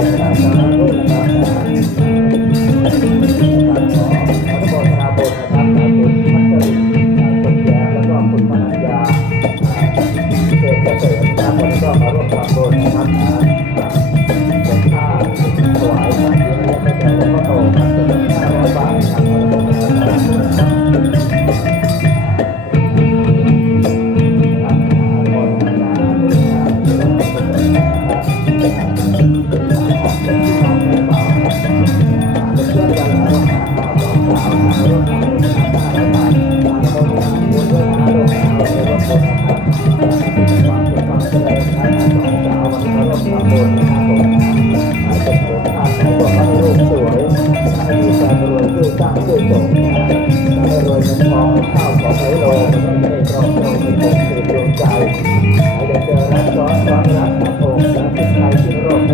Thank you.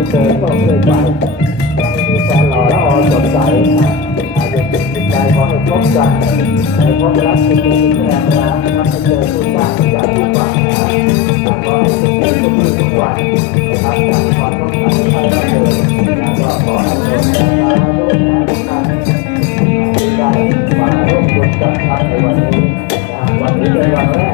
เจอก็เคยไปมีแฟนหล่อและอ่อนสดใสอาจจะติดจิตใจขอให้พบกันให้พบรักที่มีแรงรักนะครับให้เจอผู้สร้างจากผู้ฝังนะขอให้สุขใจทุกวี่ทุกวันนะครับจากความต้องการให้ใครมาเจอแล้วก็ขอให้ ร่วมบุญกับท่านในวันนี้นะวันนี้เป็นวันแรก